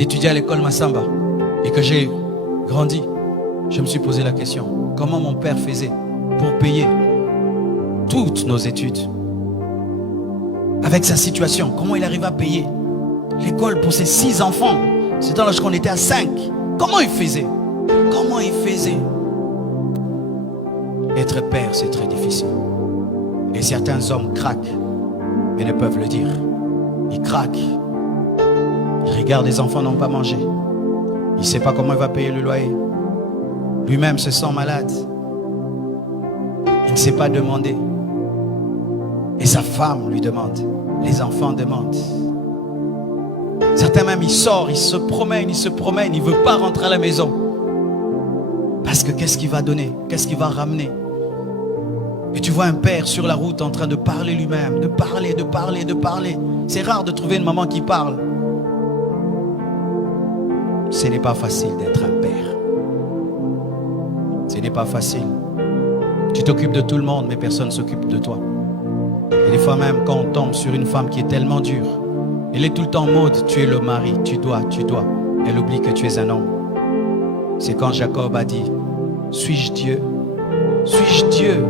d'étudier à l'école Massamba et que j'ai grandi, je me suis posé la question, comment mon père faisait pour payer toutes nos études? Avec sa situation, comment il arrive à payer l'école pour ses 6 enfants? C'était lorsqu'on était à 5. Comment il faisait? Comment il faisait? Être père, c'est très difficile. Et certains hommes craquent, mais ne peuvent le dire. Ils craquent. Ils regardent les enfants n'ont pas mangé. Il ne sait pas comment il va payer le loyer. Lui-même se sent malade. Il ne sait pas demander. Et sa femme lui demande. Les enfants demandent. Certains même, ils sortent, ils se promènent, il ne veut pas rentrer à la maison. Parce que qu'est-ce qu'il va donner? Qu'est-ce qu'il va ramener? Et tu vois un père sur la route en train de parler lui-même, de parler. C'est rare de trouver une maman qui parle. Ce n'est pas facile d'être un père. Ce n'est pas facile. Tu t'occupes de tout le monde, mais personne ne s'occupe de toi. Et des fois même, quand on tombe sur une femme qui est tellement dure, elle est tout le temps en mode, tu es le mari, tu dois. Elle oublie que tu es un homme. C'est quand Jacob a dit, suis-je Dieu? Suis-je Dieu?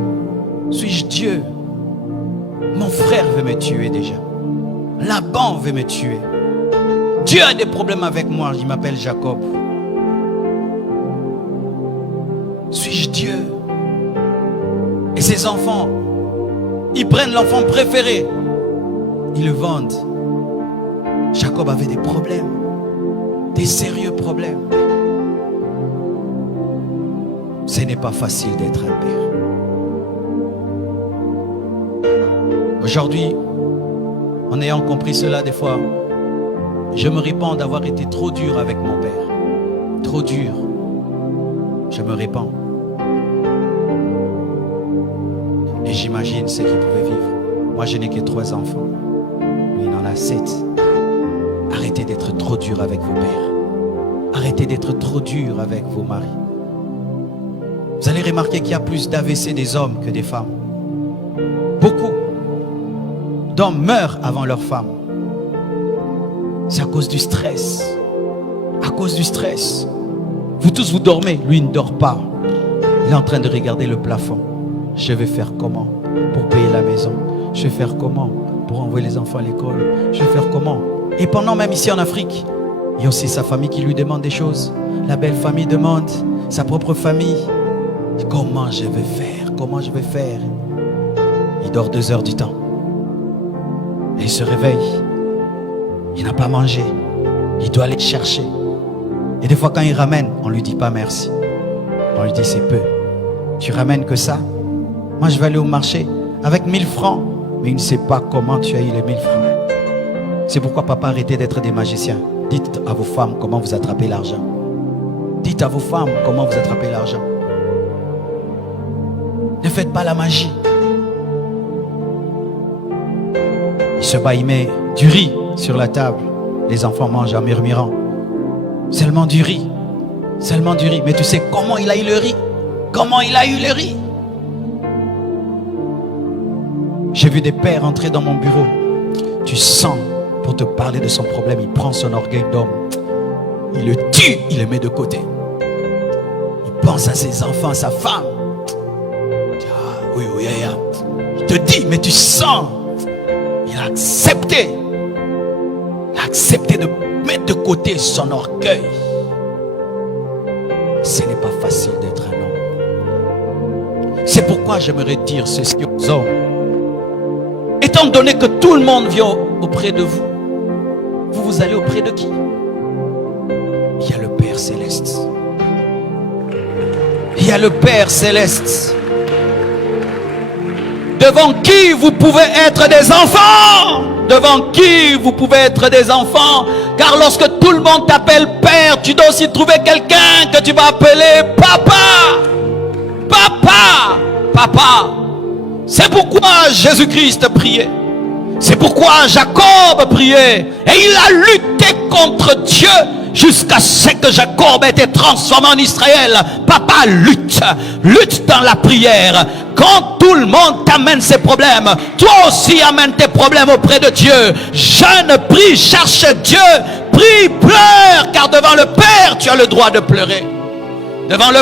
Suis-je Dieu? Mon frère veut me tuer déjà. Laban veut me tuer. Dieu a des problèmes avec moi, il m'appelle Jacob. Suis-je Dieu? Et ses enfants, ils prennent l'enfant préféré, ils le vendent. Jacob avait des problèmes, des sérieux problèmes. Ce n'est pas facile d'être un père. Aujourd'hui, en ayant compris cela des fois, je me répands d'avoir été trop dur avec mon père. Trop dur. Je me répands. Et j'imagine ce qu'il pouvait vivre. Moi, je n'ai que 3 enfants. Lui, il en a 7. Arrêtez d'être trop dur avec vos pères. Arrêtez d'être trop dur avec vos maris. Vous allez remarquer qu'il y a plus d'AVC des hommes que des femmes. Beaucoup d'hommes meurent avant leurs femmes. C'est à cause du stress. À cause du stress. Vous tous, vous dormez. Lui, il ne dort pas. Il est en train de regarder le plafond. Je vais faire comment pour payer la maison? Je vais faire comment pour envoyer les enfants à l'école? Je vais faire comment? Et pendant même ici en Afrique, il y a aussi sa famille qui lui demande des choses. La belle famille demande, sa propre famille. Comment je vais faire? Comment je vais faire? Il dort 2 heures du temps. Et il se réveille. Il n'a pas mangé. Il doit aller chercher. Et des fois quand il ramène, on ne lui dit pas merci. On lui dit c'est peu. Tu ramènes que ça? Moi je vais aller au marché avec 1000 francs. Mais il ne sait pas comment tu as eu les 1000 francs. C'est pourquoi papa, arrêtez d'être des magiciens. Dites à vos femmes comment vous attrapez l'argent. Dites à vos femmes comment vous attrapez l'argent. Ne faites pas la magie. Il se bat, il met du riz sur la table. Les enfants mangent en murmurant. Seulement du riz. Seulement du riz. Mais tu sais comment il a eu le riz? Comment il a eu le riz? J'ai vu des pères entrer dans mon bureau. Tu sens, pour te parler de son problème, il prend son orgueil d'homme. Il le tue, il le met de côté. Il pense à ses enfants, à sa femme. Oui, je te dis, mais tu sens. Il a accepté. Il a accepté de mettre de côté son orgueil. Ce n'est pas facile d'être un homme. C'est pourquoi j'aimerais dire ceci aux hommes. Étant donné que tout le monde vient auprès de vous, vous allez auprès de qui? Il y a le Père Céleste. Il y a le Père Céleste. Devant qui vous pouvez être des enfants. Devant qui vous pouvez être des enfants. Car lorsque tout le monde t'appelle Père, tu dois aussi trouver quelqu'un que tu vas appeler Papa. Papa. Papa. C'est pourquoi Jésus-Christ priait. C'est pourquoi Jacob priait. Et il a lutté contre Dieu jusqu'à ce que Jacob ait été transformé en Israël. Papa lutte. Lutte dans la prière. Quand tout le monde t'amène ses problèmes, toi aussi amène tes problèmes auprès de Dieu. Jeûne, prie, cherche Dieu. Prie, pleure, car devant le Père, tu as le droit de pleurer. Devant le